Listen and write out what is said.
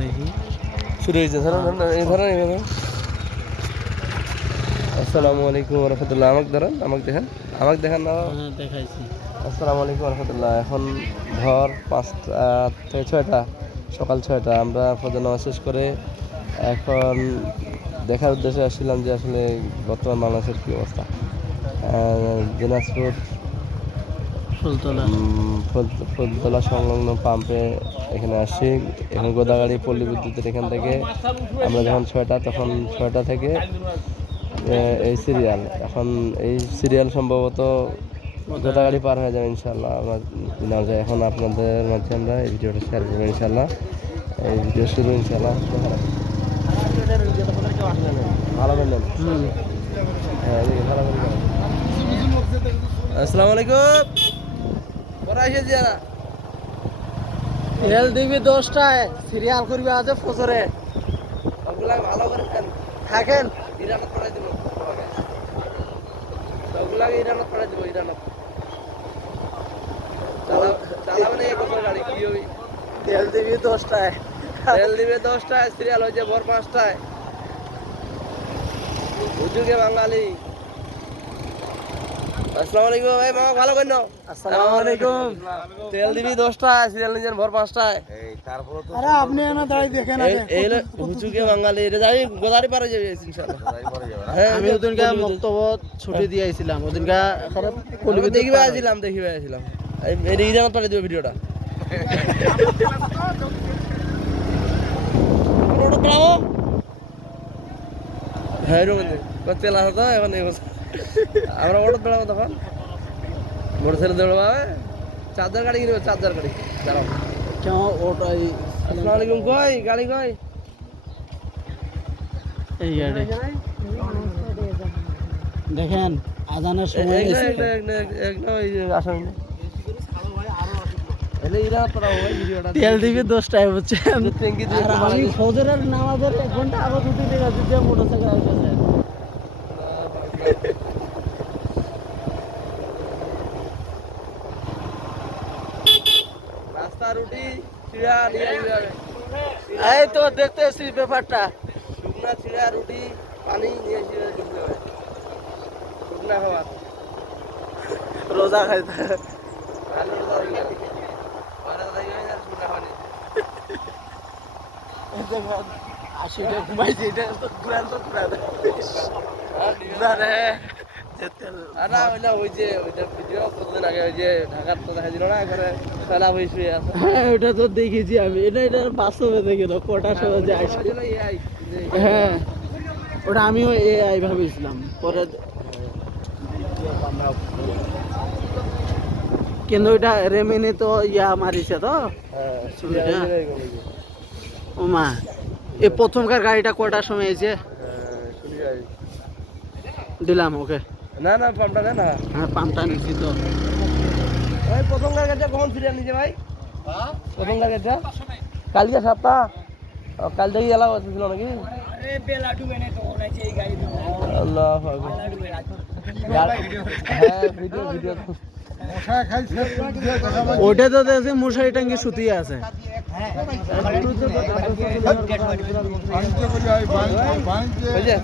দেখি শুরু হয়েছে আসসালামু আলাইকুম রহমতুল্লাহ। আমাকে দেখেন না। দেখাইছি। আসসালামু আলাইকুম রহমতুল্লাহ। এখন ভোর 5টা থেকে 6টা, সকাল 6টা। আমরা ফজর নামাজ শেষ করে এখন দেখার উদ্দেশ্যে আসছিলাম যে আসলে বর্তমান বাংলাদেশের কী অবস্থা। দিনাজপুর ফুলতলা সংলগ্ন পাম্পে এখানে আসছি। এখন গোদাগাড়ি পল্লী বিদ্যুতের এখান থেকে আমরা যখন 6টা, তখন 6টা থেকে এই সিরিয়াল, এখন এই সিরিয়াল সম্ভবত গোদাগাড়ি পার হয়ে যাবে ইনশাল্লাহ। আমরা না যায় এখন আপনাদের মাঝে আমরা এই ভিডিওটা শেয়ার করবো ইনশাল্লাহ। এই ভিডিও শুরু ইনশাল্লাহ। ভালো করলেন। হ্যাঁ, ভালো করলেন। আসসালামু আলাইকুম। তেল দিবি 10টায়, সিরিয়াল করবি আজ ফজরে। সবগুলা ভালো করে থাকেন ইরানত পাঠাই দিব। সবগুলাকে ইরানত পাঠাই দিব। চালাবেন এই বছর গাড়ি কি হবে? তেল দিবি 10টায়, তেল দিবে 10টায়, সিরিয়াল হয়েছে ভোর 5টায়। হুজুগে বাঙালি। আসসালামু আলাইকুম। এই মামা ভালো করেন। আসসালামু আলাইকুম। তেল দিবি 10টায়, সিরিয়াল নিজের ভোর 5টায়। আরে আপনি এনে দাঁড়িয়ে দেখেন আগে। এই হুজুগে বাঙালি এটা যাই গোদারি পারে যাবে ইনশাআল্লাহ। হ্যাঁ, আমি ওদিনকে মক্তব্য ছুটি দিয়ে আইছিলাম। ওদিনকে দেখিবে আসছিলাম। এই ইরানত পাঠিয়ে দেবো ভিডিওটা। হ্যাঁ তেল আসা তো এখন আমরা অটো দৌড়াবো তখন। মোটর সাইকেল দৌড়াবে, চার্জার গাড়ি কিনবে, চার্জার গাড়ি। দাঁড়াও, কেমন ওটাই। আসসালামু আলাইকুম। কই গাড়ি কই? এই গাড়ি দেখেন আজানের সময় তেল দিবি 10টায়, বুঝছেন? আর আমি ফজরের নামাজের 1 ঘন্টা আগে ছুটি দিয়ে গেছি যে মোটরসাইকেল আসছে। রাস্তা রুটি চিড়া নিয়ে আসবে। এই তো দেখতেছি ব্যাপারটা। শুকনা চিড়া রুটি পানি নিয়ে এসে দিতে হবে। শুকনা খাবার রোজা খাইতে ভালো রোজা হইলে শুকনা পানি। 80টা ঘুমাইছি, এটা তো ঘুরান তো ঘুরান ওটা তো দেখেছি আমি। এটা বাস্তবে দেখে না কটার সময় যে আসবে। হ্যাঁ, ওটা আমিও এআই ভাবেছিলাম পরে, কিন্তু ওইটা রেমিনি তো মারিছে তো। ও মা, এই প্রথমকার গাড়িটা কটার সময় এসে দিলাম ওকে। না পাম্পটা দেন না। হ্যাঁ, পাম্পটা নিছি তো। ভাই প্রথম গাড়িটা কখন সিরিয়াল নিছে ভাই? প্রথম গাড়িটা কালকে 7টা। কাল থেকে এলাও ছিল নাকি? আল্লাহ ভিডিও ওটা তো দেখছি মশারি টাঙ্গি সুতিয়ে আছে। হয়েছে